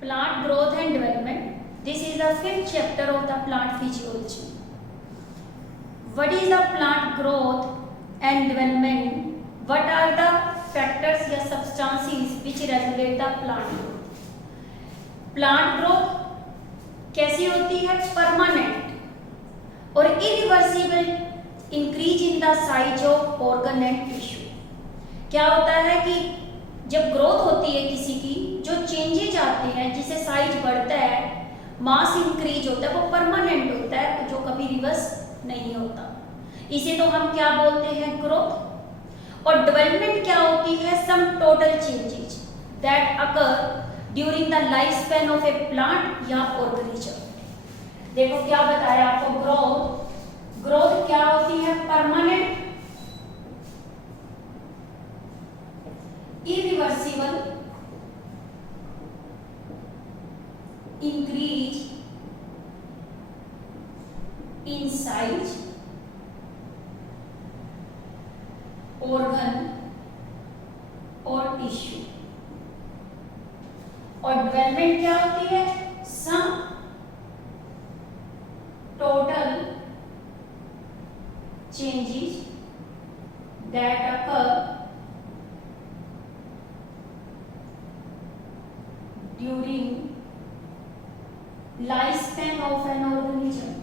Plant growth and development. This is the fifth chapter of the plant physiology. What is the plant growth and development? What are the factors या substances which regulate the plant growth? Plant growth कैसी होती है? Permanent और irreversible increase in the size of organ and tissue. क्या होता है कि जब ग्रोथ होती है किसी की, जो चेंजेज आते हैं, जिसे साइज बढ़ता है, मास इंक्रीज होता है, वो परमानेंट होता है, जो कभी रिवर्स नहीं होता. इसे तो हम क्या बोलते हैं? ग्रोथ. और डेवलपमेंट क्या होती है? Sum total changes that occur during the life span of a plant या ऑर्गेनिज्म. देखो क्या बताया आपको. ग्रोथ क्या होती है? Permanent, irreversible increase in size, organ और टिश्यू. और डेवलपमेंट क्या होती है? Sum total changes that occur during lifespan of an organism.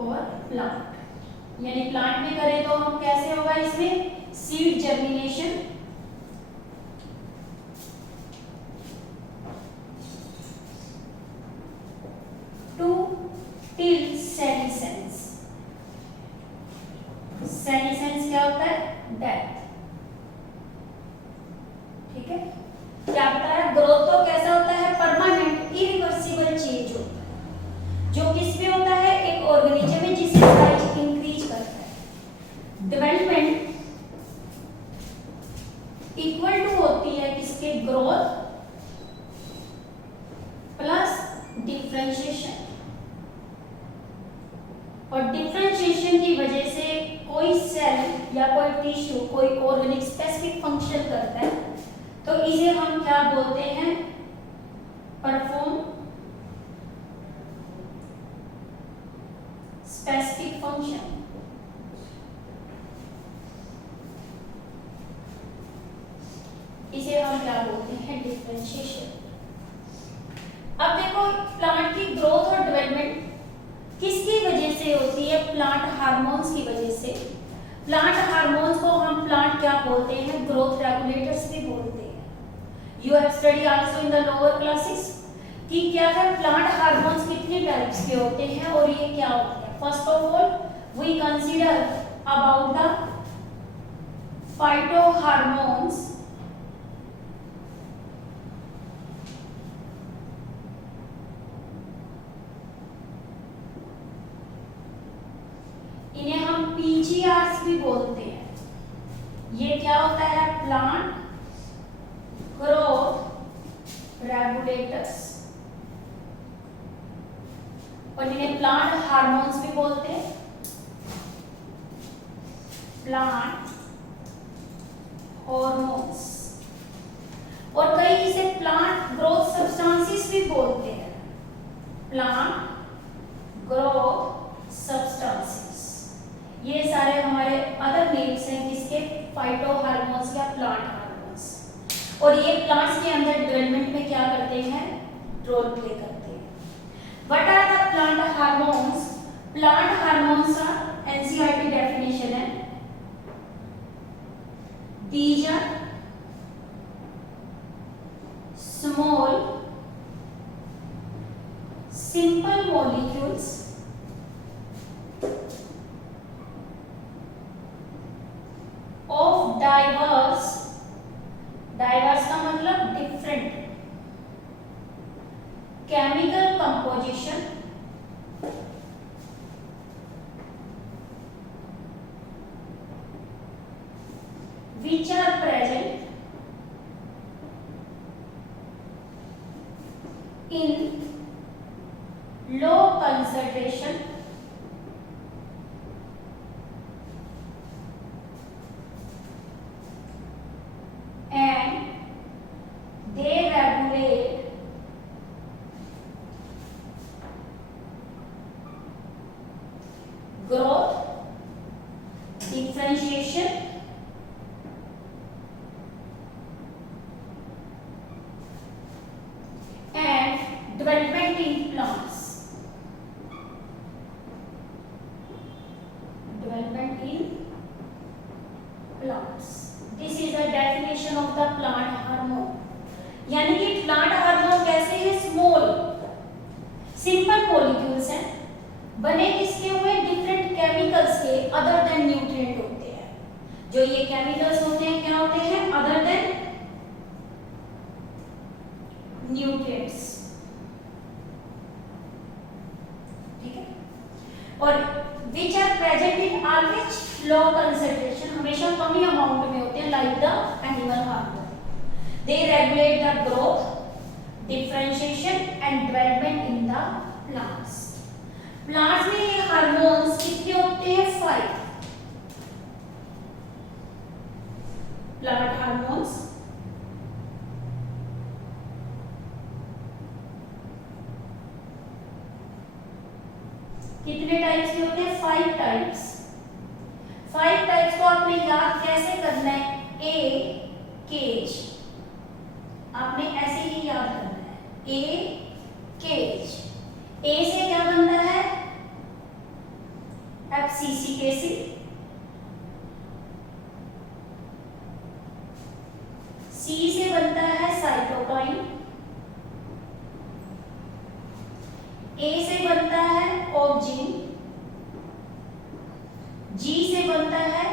और प्लांट, यानी प्लांट में करें तो हम कैसे होगा? इसमें seed germination, to till senescence. Senescence क्या होता है? डेथ. ठीक है. क्या बताया? ग्रोथ तो कैसा होता है? परमानेंट, इरिवर्सिबल चेंज होता है, जो किस में होता है? एक ऑर्गेनिज्म में, जिससे साइज इंक्रीज करता है. डेवलपमेंट इक्वल टू होती है किसके? Growth plus differentiation. और डिफरेंशिएशन की वजह से कोई सेल या कोई टिश्यू, कोई ऑर्गेनिक स्पेसिफिक फंक्शन करता है, तो इसे हम क्या बोलते हैं? Perform specific function. इसे हम क्या बोलते हैं? डिफरेंशिएशन. अब देखो, प्लांट की ग्रोथ और डेवलपमेंट किसकी वजह से होती है? प्लांट हार्मोन्स की वजह से. प्लांट हार्मोन्स को हम प्लांट क्या बोलते हैं? ग्रोथ रेगुलेटर्स भी बोलते हैं. You have study also in the lower classes कि क्या है, प्लांट हार्मोन्स कितने टाइप्स के होते हैं और ये क्या होते हैं. First of all we consider about the phytohormones. इन्हें हम पीजीआरस भी बोलते हैं. ये क्या होता है? Plant growth regulators. और इन्हें प्लांट हार्मोन्स भी बोलते हैं. Plant hormones. और कई इसे प्लांट ग्रोथ सब्सटेंसेस भी बोलते हैं. Plant growth substances. ये सारे हमारे अदर नेम्स हैं किसके? फाइटो हार्मोन्स या प्लांट हार्मोन्स. और ये प्लांट्स के अंदर डेवलपमेंट में क्या करते हैं? रोल प्ले करते हैं. What are the plant hormones? Plant hormones are, NCERT definition है, these are small simple molecules of diverse. Diverse का मतलब different chemical composition, which are present in low concentration hormones. This is the definition of the plant hormone. यानी कि plant hormone कैसे हैं? Small simple molecules हैं, बने किसके हुए? डिफरेंट केमिकल्स के, अदर देन न्यूट्रिएंट होते हैं। जो ये केमिकल्स होते हैं क्या होते हैं? Other than nutrients. ठीक है। और which are present in always low concentration, हमेशा कम ही अमाउंट में होते हैं, like the animal hormone. They regulate the growth, differentiation and development in the plants. Plants में ये हार्मोन्स कितने होते हैं? 5 प्लांट हार्मोन्स। कितने टाइप्स के होते हैं? 5 टाइप्स। 5 टाइप्स को आपने याद कैसे करना है? ए केज, आपने ऐसे ही याद करना है। ए केज, ए से क्या बनता है? Abscisic acid. सी से बनता है साइटोकाइन। ए से बनता है ऑक्जिन। जी से बनता है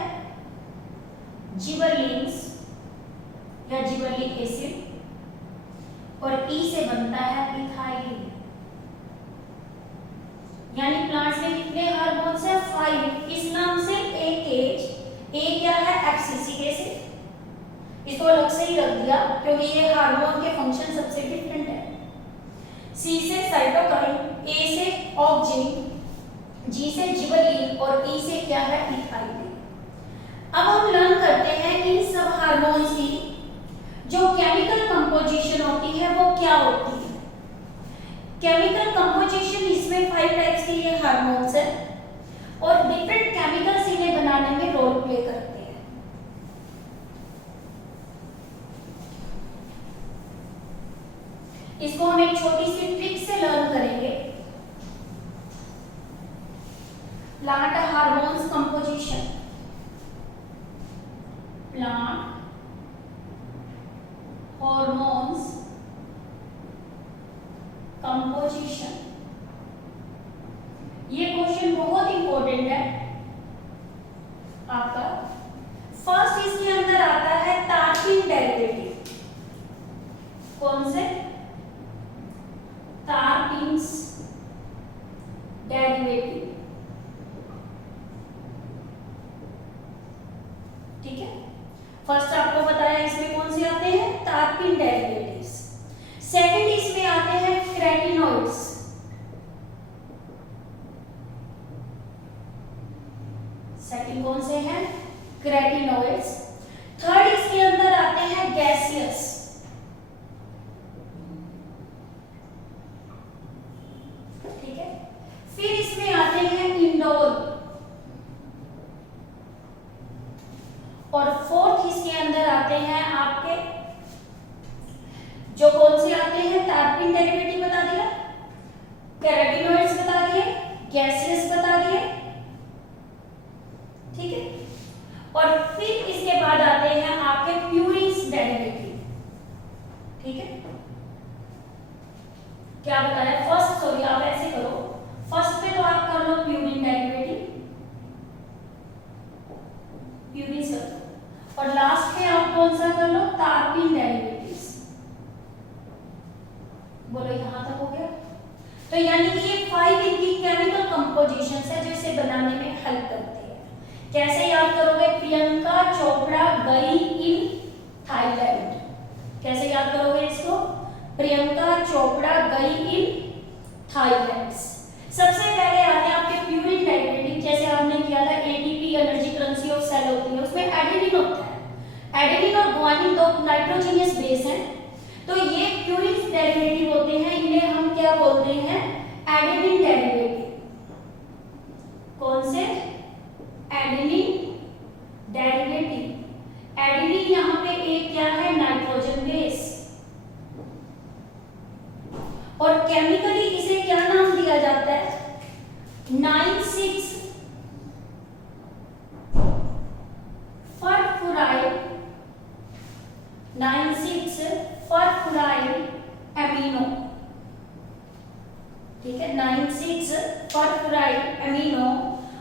जिबरलिन्स या जिबरलिक एसिड। और ई से बनता है इथाइलिन। यानी प्लांट्स में कितने हार्मोन्स हैं? 5। किस नाम से? ए केज। ए क्या है? Abscisic acid. इसको अलग से ही रख दिया क्योंकि ये हार्मोन के फंक्शन सबसे डिफरेंट है। सी से साइटोकाइन, ए से ऑक्जिन, जी से जिबरलिन और ई से क्या है? इथाइलिन। अब हम लर्न करते हैं इन सब हार्मोन्स की जो केमिकल कंपोजिशन होती है वो क्या होती है। केमिकल कंपोजिशन इसमें 5 टाइप्स के ये हार्मोन्स हैं और डिफरेंट केमिकल्स इन्हें बनाने में रोल प्ले करते हैं। इसको हम एक छोटी सी ट्रिक से लर्न करेंगे। Plant hormones composition, plant hormones composition. ये क्वेश्चन बहुत इंपॉर्टेंट है आपका। फर्स्ट इसके अंदर आता है तारपीन डेरिवेटिव। कौन से? तारपीन्स डेरिवेटिव। ठीक है। फर्स्ट आपको बताया इसमें कौन से आते हैं? तारपीन डेरिवेटिव्स। सेकंड इसमें आते हैं कैरोटीनॉइड्स। सेकंड कौन से हैं? कैरोटीनॉइड्स। थर्ड इसके अंदर आते हैं गैसियस। ठीक है। फिर इसमें आते हैं इंडोल। और फोर्थ इसके अंदर आते हैं आपके जो कौन से आते हैं? तारपीन डेरिवेटिव बता दिया, कैरोटीनॉइड्स बता दिए, गैसियस बता दिए। ठीक है। और फिर इसके बाद आते हैं आपके प्यूरिन्स डेरिवेटिव। ठीक है। क्या बताया? फर्स्ट, सॉरी आप ऐसे करो, फर्स्ट पे तो आप कर लो प्यूरिन डेरिवेटिव, प्यूरिन्स कर लो, और लास्ट में आप कौन सा कर लो? तारपीन डेरिवेटिव्स। बोलो यहां तक हो गया? तो यानी कि ये 5 इनकी केमिकल कंपोजिशंस है जो इसे बनाने में हेल्प करते हैं। कैसे याद करोगे? प्रियंका चोपड़ा गई इन थाईलैंड। कैसे याद करोगे इसको? प्रियंका चोपड़ा गई इन थाईलैंड। सबसे पहले आते हैं आपके प्यूरिन डेरिवेटिव। जैसे आपने किया था ATP energy currency of cell होती है, उसमें एडेनिन होता है। एडेनिन और गुआनिन दो नाइट्रोजनियस बेस हैं, तो ये प्यूरिन डेरिवेटिव होते हैं। इन्हें हम क्या बोलते हैं? Adenine derivative. कौन से? Adenine derivative. एडेनिन यहाँ पे एक क्या है? Nitrogen base. और केमिकली इसे क्या नाम दिया जाता है? 96 फॉस्फोराइल फॉरफुराइल एमिनो, ठीक है, 9,6 फॉरफुराइल एमिनो।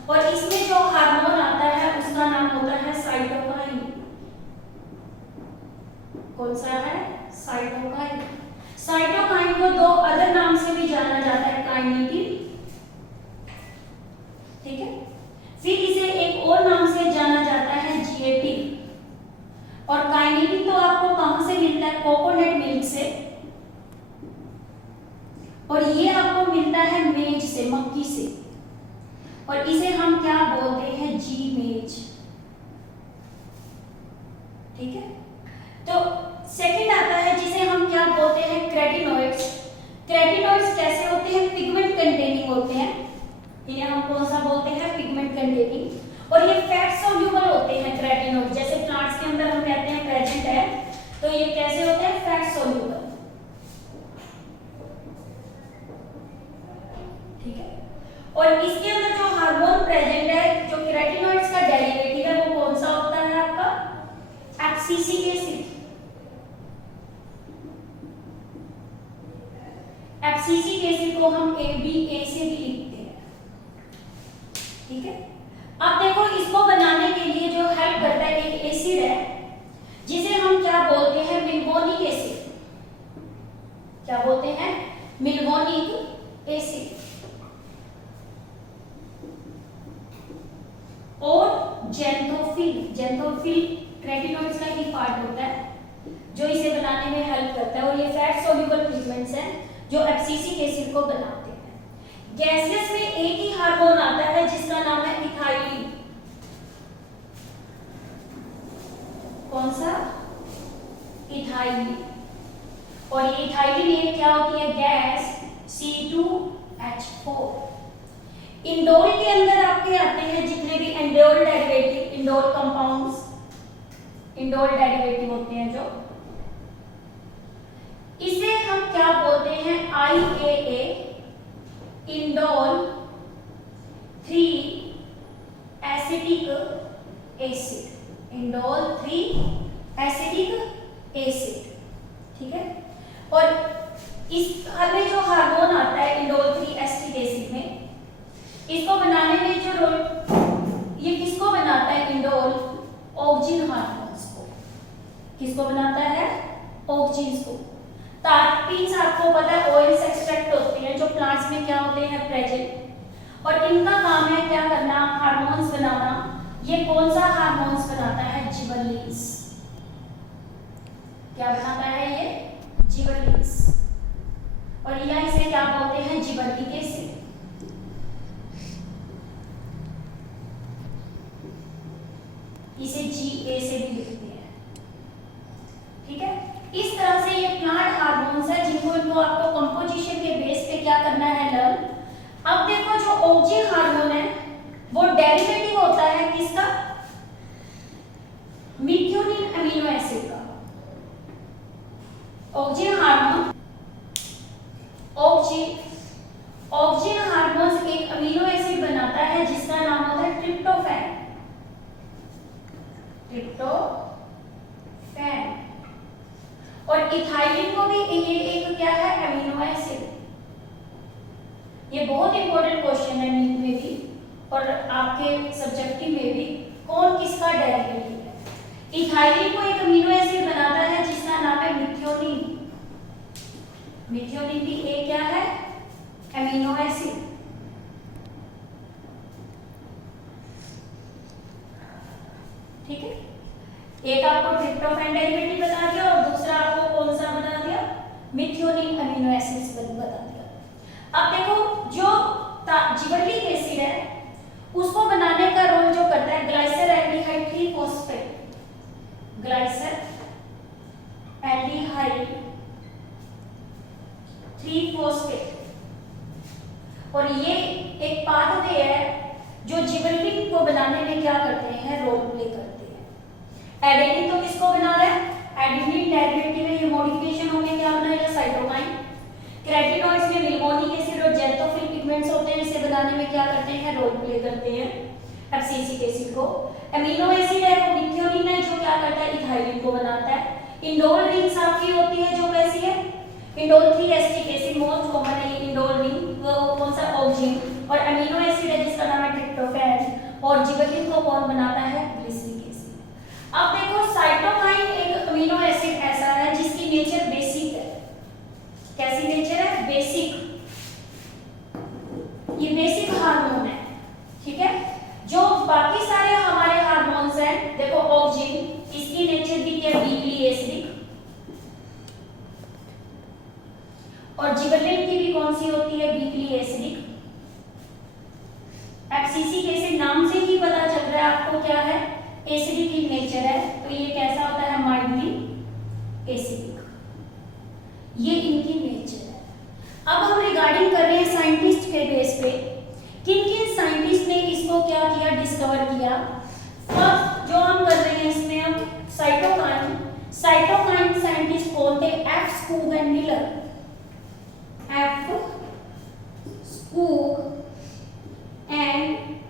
और इसमें जो हार्मोन आता है उसका नाम होता है साइटोकाइन। कौन सा है? साइटोकाइन। साइटोकाइन को दो अदर नाम से भी जाना जाता है, काइनेटिन, ठीक है, फिर इसे एक और नाम से जाना जाता है जीएटी। और काइनेटिन तो आपको कहां से मिलता है? कोकोनट मिल्क से, और ये आपको मिलता है मेज से, मक्की से, और इसे हम क्या बोलते हैं? जी मेज, ठीक है। तो सेकंड आता है जिसे हम क्या बोलते हैं? क्रेटिनोइड्स। क्रेटिनोइड्स कैसे होते हैं? पिगमेंट कंटेनिंग होते हैं, इन्हें हम कौन सा बोलते हैं? Pigment containing. और ये फैट सोल्यूबल होते हैं क्रेटिनोइड, जैसे प्लांट्स के अंदर हम कहते हैं प्रेजेंट है, तो ये कैसे होते हैं? फैट सोल्यूबल, ठीक है। और इसके अंदर जो हार्मोन प्रेजेंट है, जो क्रेटिनोइड्स का डेरिवेटिव है, वो कौन सा होता है आपका? Abscisic acid. एब्सिसिक एसिड को हम ABA से भी लिखते हैं, ठीक है। अब देखो, इसको बनाने के लिए जो हेल्प करता है एक एसिड है जिसे हम क्या बोलते हैं? मिल्वोनिक एसिड। क्या बोलते हैं? मिल्वोनिक एसिड। और जेंथोफिल, जेंथोफिल क्रेटिनोइड्स का ही पार्ट होता है जो इसे बनाने में हेल्प करता है, और ये फैट सोल्यूबल पिगमेंट्स हैं जो एब्सिसिक एसिड को बनाते हैं। गैसेस में एक ही हार्मोन आता है जिसका नाम है इथाइलिन। कौन सा? इथाइलिन। और ये इथाइलिन ये क्या होती है? Gas C2H4। इंडोल के अंदर आपके आते हैं जितने भी indole derivative, indole compounds, indole derivative होते हैं जो, इसे हम क्या बोलते हैं? IAA, indole 3 acetic acid, indole 3 acetic acid, ठीक है। और इस हमें जो हार्मोन आता है इंडोल 3 एसिटिक एसिड में, इसको बनाने में जो रोल, ये किसको बनाता है? इंडोल ऑक्सिन हार्मोन्स को। किसको बनाता है? ऑक्सिन्स को। तारपीन्स आपको पता है ऑयल्स एक्सट्रैक्ट होते हैं जो प्लांट्स में क्या होते हैं? प्रेजेंट, और इनका काम है क्या करना? हार्मोन्स बनाना। ये कौन सा हार्मोन्स बनाता है? जिबरलिन्स। क्या बनाता है ये? जिबरलिन्स। और या इसे क्या बोलते हैं? जिबरलिक एसिड। इसे GA से भी लिखते हैं, ठीक है। इस तरह से ये प्लांट हार्मोन्स है जिनको इनको आपको कंपोजिशन के बेस पे क्या करना है? लर्न। अब देखो, जो ऑक्सिन हार्मोन है वो डेरिवेटिव होता है किसका? मिथ्योनिन अमीनो एसिड का। ऑक्सिन हार्मोन, ऑक्सिन हार्मोन एक अमीनो एसिड बनाता है जिसका नाम होता है ट्रिप्टोफैन। ट्रिप्टोफैन। और इथाइलिन को भी ये एक क्या है? Amino acid. ये बहुत इंपॉर्टेंट क्वेश्चन है नीट में भी और आपके सब्जेक्टिव में भी, कौन किसका डेरिवेटिव है। इथाइलिन को एक अमीनो एसिड बनाता है जिसका नाम है मिथ्योनिन। मिथ्योनिन भी एक क्या है? Amino acid. ठीक है, एक आपको ट्रिप्टोफैन डेरिवेटिव बता दिया और दूसरा आपको कौन सा बता दिया? मिथ्योनिन अमीनो एसिड्स बता दिया। अब देखो, जो जिबरलिक एसिड है उसको बनाने का रोल जो करता है ग्लाइसर एल्डिहाइड 3 फॉस्फेट, ग्लाइसर एल्डिहाइड 3 फॉस्फेट। और ये एक पाथवे है जो जिबरलिक को बनाने में क्या करते हैं? रोल प्ले करते हैं। एडेनिन तो किसको बना रहा है? एडेनिन डेरिवेटिव है, ये मॉडिफिकेशन होके क्या बनाएगा? साइटोकाइन। कैरोटीनॉइड्स में मिल्वोनिक एसिड और जेंथोफिल पिगमेंट्स होते हैं, इसे बनाने में क्या करते हैं? रोल प्ले करते हैं एब्सिसिक एसिड को। अमीनो एसिड है वो मिथ्योनिन है जो क्या करता है? इथाइलिन को बनाता है। इंडोल रिंग्स आपके सी होती है जो कैसी है, indole 3 acetic acid, most common है ये इंडोल रिंग, वो कौन सा ऑक्जिन, और अमीनो एसिड है जिसका नाम है ट्रिप्टोफैन, और जिबरेलिन को कौन बनाता है, ग्लिसरिक एसिड। अब देखो साइटोकाइन एक अमीनो एसिड ऐसा है जिसकी नेचर बेसिक है। कैसी नेचर है, बेसिक, ये बेसिक हार्मोन है, ठीक है। जो बाकी सारे हमारे हार्मोन्स हैं, देखो ऑक्जिन, इसकी नेचर भी क्या, वीकली एसिडिक, और जिबरेलिन की भी कौन सी होती है, वीकली एसिडिक। एब्सिसिक एसिड नाम से ही पता चल रहा है आपको क्या है, एसिडिक इन नेचर है, तो ये कैसा होता है, माइल्डली एसिडिक, ये इनकी नेचर है। अब हम रिगार्डिंग कर रहे हैं साइंटिस्ट के बेस पे, किन किन साइंटिस्ट ने इसको क्या किया, डिस्कवर किया। फर्स्ट जो हम कर रहे हैं इसमें हम साइटोकाइन, साइटोकाइन साइंटिस्ट कौन थे, F Skoog and Miller, F Skoog and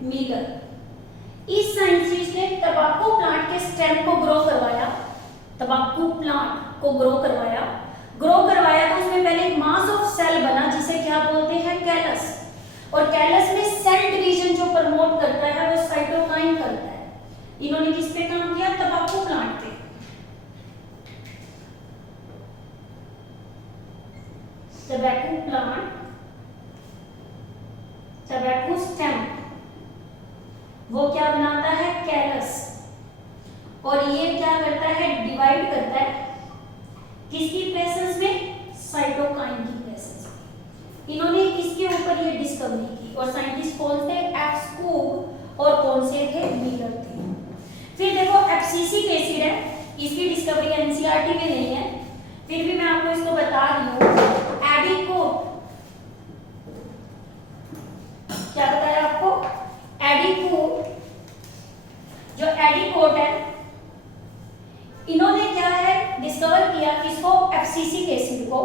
Miller. इस साइंटिस्ट ने तंबाकू प्लांट के स्टेम को ग्रो करवाया, तंबाकू प्लांट को ग्रो करवाया तो उसमें पहले एक मास ऑफ सेल बना जिसे क्या बोलते हैं, कैलस, और कैलस में सेल डिवीजन जो प्रमोट करता है वो साइटोकाइन करता है। इन्होंने किस पे काम किया, तंबाकू प्लांट पे। टबैको प्लांट, टबैको स्टेम, वो क्या बनाता है, कैलस, और ये क्या करता है, डिवाइड करता है किसकी प्रेजेंस में, साइटोकाइन की प्रेजेंस में। इन्होंने किसके ऊपर ये डिस्कवरी की, और साइंटिस्ट कौन थे, एफ स्कूग, और कौन से थे, मिलर थे। फिर देखो एब्सिसिक एसिड है, इसकी डिस्कवरी एनसीईआरटी में नहीं है, फिर भी मैं आपको इसको बता रही हूँ। एडिकोट, क्या बताया आपको, एडिकोट, जो एडिकोट है इन्होंने क्या है, डिस्कवर किया किसको, एब्सिसिक एसिड को,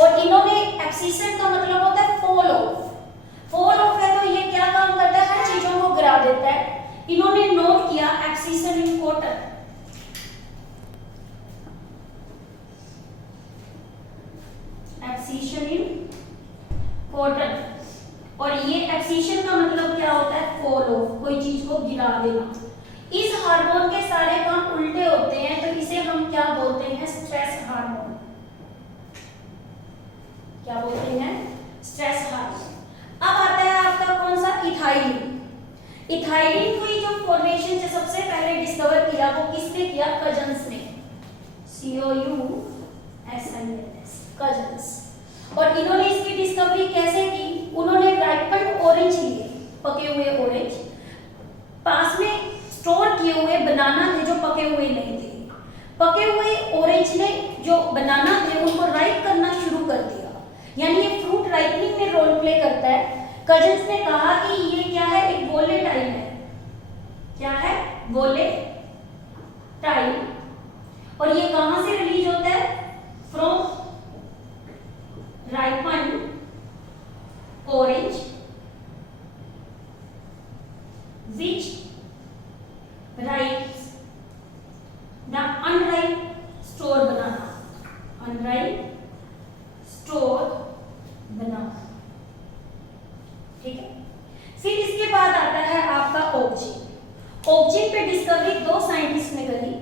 और इन्होंने, एब्सिसन का मतलब होता है फॉल ऑफ, फॉल ऑफ है तो ये क्या काम करता है, हर चीजों को गिरा देता है। इन्होंने नोट किया abscission in cotton, abscission in cotton, और ये एब्सिशन का मतलब क्या होता है, फॉल ऑफ, कोई चीज को गिरा देना। इस हार्मोन के सारे काम उल्टे होते हैं तो इसे हम क्या बोलते हैं, स्ट्रेस हार्मोन, क्या बोलते हैं, स्ट्रेस हार्मोन। अब आता है आपका कौन सा, इथाइलिन। इथाइलिन को जो फॉर्मेशन से सबसे पहले डिस्कवर किया वो किसने किया, कजन्स ने, COUSINS, कजन्स। और इन्होंने इसकी डिस्कवरी कैसे की, उन्होंने राइपन्ड ऑरेंज लिए, पके हुए ऑरेंज, पास में स्टोर किए हुए बनाना थे जो पके हुए नहीं थे, पके हुए ऑरेंज ने जो बनाना थे उनको राइप करना शुरू कर दिया, यानी ये फ्रूट राइपनिंग में रोल प्ले करता है। कजन्स ने कहा कि ये क्या है, एक वोलेटाइल है, क्या है, वोलेटाइल, और ये कहां से रिलीज होता है, from ripened orange which ripe the unripe store banana, unripe store banana, ठीक है। फिर इसके बाद आता है आपका ऑक्जिन। ऑक्जिन पे डिस्कवरी दो साइंटिस्ट ने करी,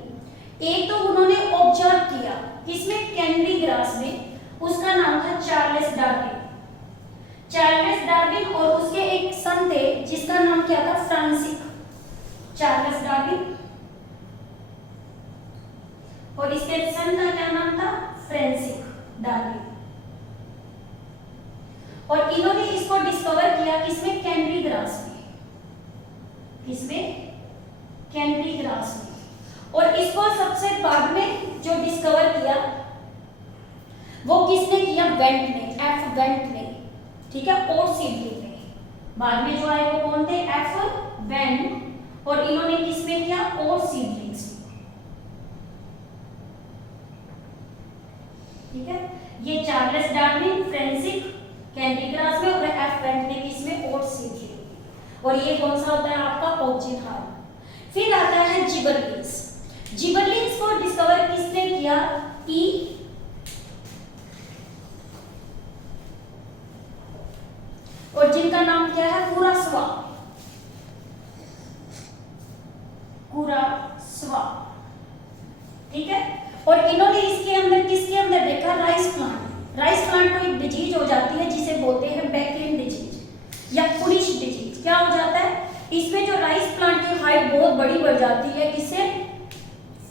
एक तो उन्होंने ऑब्जर्व किया किसमें, कैनरी ग्रास में, उसका नाम था चार्ल्स डार्विन, चार्ल्स डार्विन, और उसके एक सन थे जिसका नाम क्या था, फ्रांसिस, चार्ल्स डार्विन, और इसके सन का क्या नाम था, फ्रांसिस डार्विन। और इन्होंने इसको डिस्कवर किया किसमें, कैनरी ग्रास में, किसमें, कैनरी ग्रास में। और इसको सबसे बाद में जो डिस्कवर किया वो किसने किया, वेंट ने, एफ वेंट ने, ठीक है, और सीडलिंग में। बाद में जो आए वो कौन थे, एफ वेंट, और इन्होंने किसमें किया, और सीडलिंग्स में, ठीक है। ये Charles Darwin, Francis canary grass में, और एफ वेंट ने किसमें, और सीडलिंग। और ये कौन सा होता है आपका, ऑक्जिन हार्मोन। फिर आता है जिबरलिन्स। जिबरलिन्स को डिस्कवर किसने किया, ई और इन्होंने इसके अंदर किसके अंदर देखा, राइस प्लांट। राइस प्लांट को एक डिजीज हो जाती है जिसे बोलते हैं बैक एंड डिजीज या पुलिश डिजीज। क्या हो जाता है, इसमें जो राइस प्लांट की हाइट बहुत बड़ी बढ़ जाती है, किससे,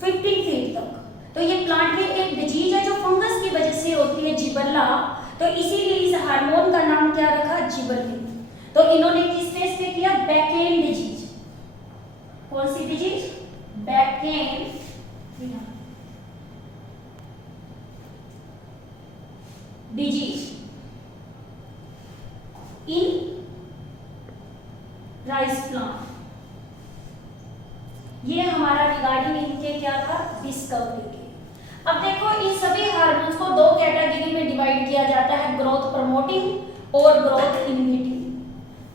15 फीट तक। तो ये प्लांट में एक डिजीज है जो फंगस की वजह से होती है, जिबर्ला। तो इसीलिए इस हार्मोन का नाम क्या रखा, जिबर्लिन। तो इन्होंने किस स्टेज पे किया, बैक एंड डिजीज। कौन सी disease, back end disease in rice plant. ये हमारा रिगार्डिंग इनके क्या था, डिस्कवरी के। अब देखो इन सभी हार्मोन्स को दो कैटेगरी में डिवाइड किया जाता है, ग्रोथ प्रमोटिंग और ग्रोथ इनहिबिटिंग।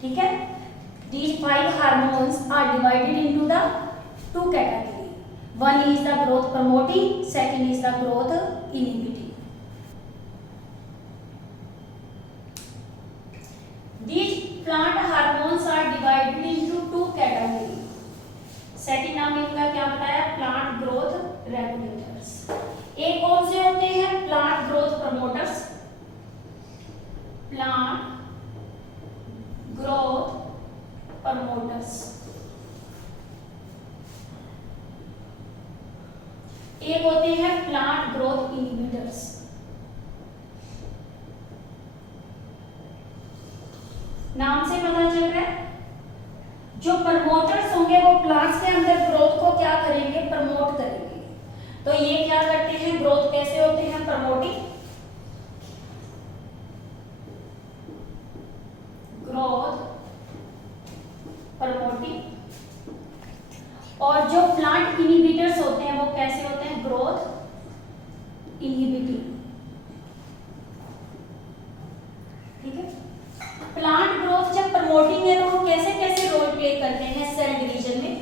ठीक है, these 5 hormones are divided into the 2 category. One is the growth promoting, second is the growth inhibiting. These plant hormones are divided into 2 category. Second नाम इनका क्या बताया, प्लांट ग्रोथ रेगुलेटर्स। एक कौन से होते हैं, plant growth promoters, plant growth promoters. एक होते हैं प्लांट ग्रोथ इनहिबिटर्स। नाम से पता चल रहा है, जो प्रमोटर्स होंगे वो प्लांट्स के अंदर ग्रोथ को क्या करेंगे, प्रमोट करेंगे। तो ये क्या करते हैं, ग्रोथ कैसे होते हैं, प्रमोटिंग, ग्रोथ प्रमोटिंग। और जो प्लांट इनहिबिटर्स होते हैं वो कैसे होते हैं, ग्रोथ इनहिबिटिंग। ठीक है, प्लांट ग्रोथ जब प्रमोटिंग है तो वो कैसे कैसे रोल प्ले करते हैं, सेल डिवीजन में,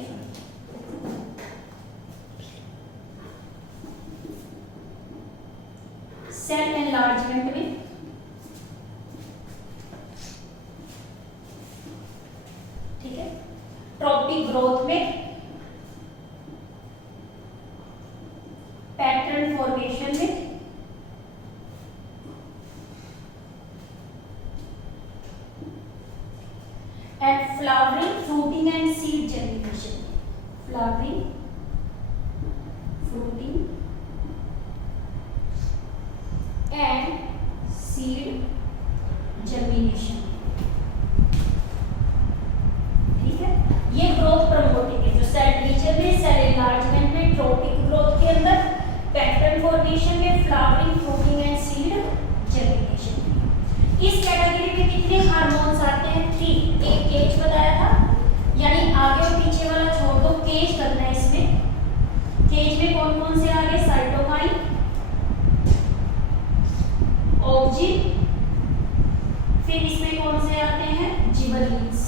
सेल एनलार्जमेंट में, ठीक है, ट्रॉपिक ग्रोथ में, पैटर्न फॉर्मेशन में, and flowering, fruiting and seed germination. Flowering, fruiting and seed germination. ठीक है, ये ग्रोथ प्रमोटिंग है, जो सेल डिवीजन में, सेल एनलार्जमेंट में, ट्रॉपिक ग्रोथ के अंदर, पैटर्न फॉर्मेशन में, flowering, fruiting and seed germination. इस कैटेगरी में कितने हार्मोन्स आते हैं, 3। एक केज बताया था, यानी आगे और पीछे वाला छोड़ दो, केज करना है इसमें। केज में कौन कौन से आ गए, साइटोकाइन, ऑक्जिन, फिर इसमें कौन से आते हैं, जिबरलिन्स।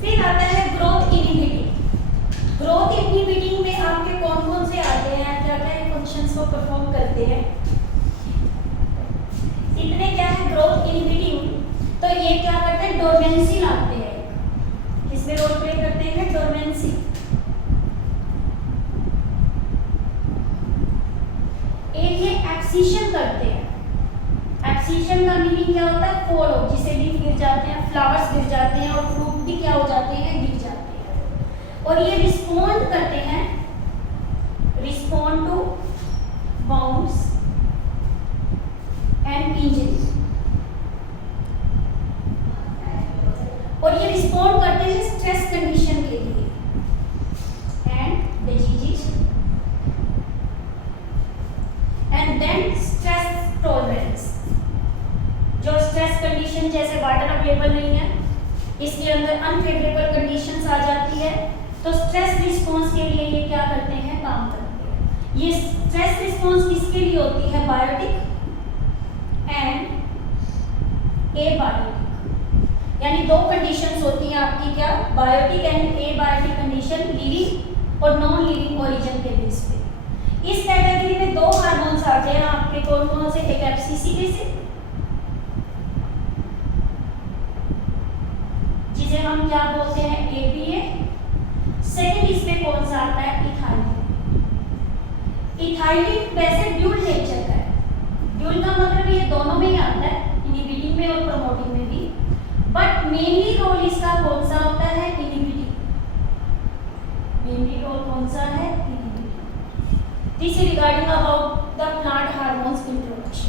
फिर आता है ग्रोथ इनहिबिटिंग। ग्रोथ इनहिबिटिंग में आपके कौन कौन से आते हैं, क्या क्या फंक्शंस को परफॉर्म करते हैं, इतने क्या है ग्रोथ इनहिबिटिंग। तो ये क्या करते हैं, डोरमेंसी लाते हैं। किसमें रोल प्ले करते हैं, डोरमेंसी। एक ये एक्सीशन करते हैं। एक्सीशन का मीनिंग क्या होता है, फॉल हो, जिसे लीफ गिर जाते हैं, फ्लावर्स गिर जाते हैं और फ्रूट भी क्या हो जाते हैं, गिर जाते हैं। और ये रिस्पॉन्ड करते हैं, respond to wounds and injury. और ये रिस्पॉन्ड करते हैं स्ट्रेस कंडीशन के लिए and disease and then stress tolerance. जो स्ट्रेस कंडीशन, जैसे वाटर अवेलेबल नहीं है, इसके अंदर अनफेवरेबल कंडीशंस आ जाती है, तो स्ट्रेस रिस्पॉन्स के लिए ये क्या करते हैं, काम करते हैं। ये स्ट्रेस रिस्पॉन्स किसके लिए होती है, बायोटिक एंड एबायोटिक। यानी 2 कंडीशंस होती हैं आपकी, क्या, biotic and abiotic condition, living और नॉन लिविंग ओरिजिन के बेस पे। इस कैटेगरी में 2 हार्मोन्स आते हैं आपके, कौन कौन से, एक एफसीसी से, जिसे हम क्या बोलते हैं, एपीए, मिथाइलिन वैसे ड्यूल नेचर का है, ड्यूल का मतलब ये दोनों में ही आता है, इनहिबिटिंग में और प्रमोटिंग में भी, बट मेनली रोल इसका कौन सा होता है, इनहिबिटिंग। मेनली रोल कौन सा है, inhibiting. This is regarding about the plant hormones introduction.